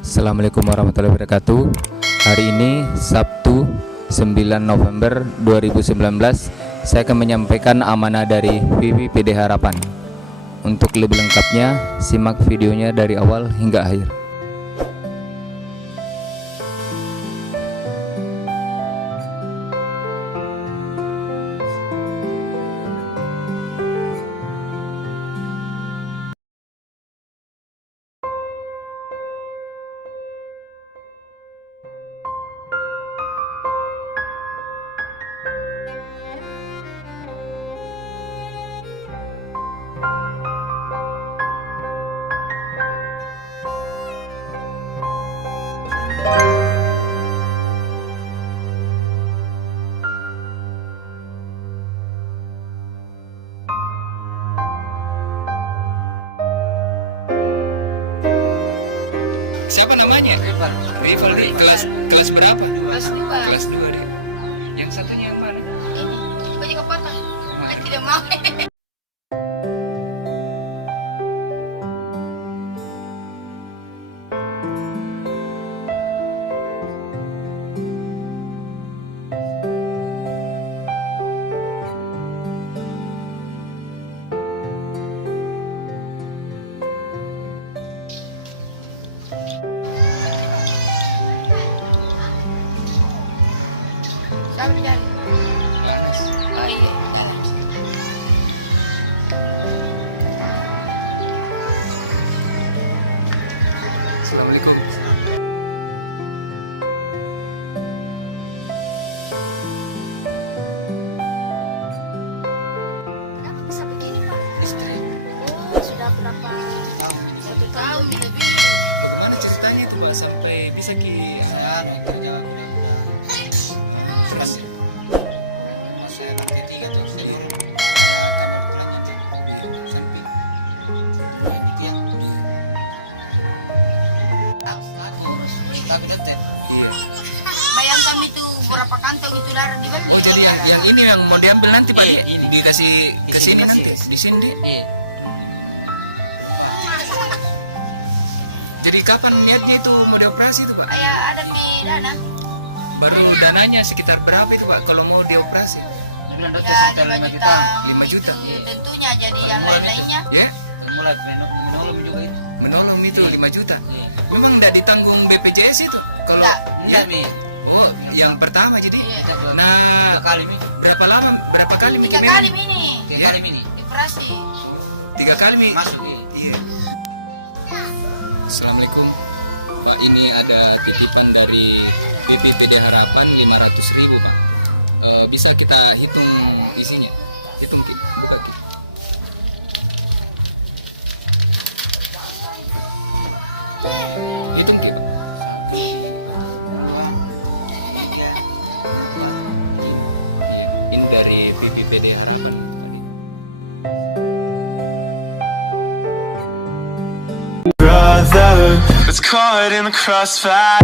Assalamualaikum warahmatullahi wabarakatuh. Hari ini Sabtu 9 November 2019, saya akan menyampaikan amanah dari VPPD Harapan. Untuk lebih lengkapnya, simak videonya dari awal hingga akhir. Siapa namanya? Rival di kelas berapa? Kelas 2. Kelas 2 deh. Yang satunya yang mana? Ini banyak kepotong. Tidak mau. Siapa di jalan? Oh iya, jalan. Assalamualaikum. Kenapa bisa begini, Pak? Istri. Oh, sudah berapa? 1 tahun lebih. Mana ceritanya itu Pak sampai bisa Saya lantai 3 tuh saya kamar samping demikian Urus. tapi kan Bayang kami tuh berapa kantong itu darah di bawah. Oh jadi yang ini yang mau diambil nanti Pak, dikasih ke sini nanti di sini. Jadi kapan niatnya itu mau dioperasi itu Pak? Ayah ada di dana. Baru dananya sekitar berapa itu Pak kalau mau dioperasi? bilang dokter Ya sekitar 5 5 juta. 5 juta. Tentunya jadi yang lain-lainnya. Ya, mulai menolong juga itu menolong itu 5 juta. Memang tidak ditanggung BPJS itu? Kalau Enggak. Mi oh, yang pertama jadi. Iya. Nah, 3 kali Mi berapa kali 3 mikirnya? kali ini 3 kali Mi operasi. 3 kali Mi. masuk Mi Iya. Assalamualaikum Pak, ini ada titipan dari BPPD Harapan 500.000 Pak. Bisa kita hitung isinya? Hitung Ki. Buka, Ki. Hitung Ki, Pak. Ini dari BPPD Harapan. Brother, that's caught in the crossfire.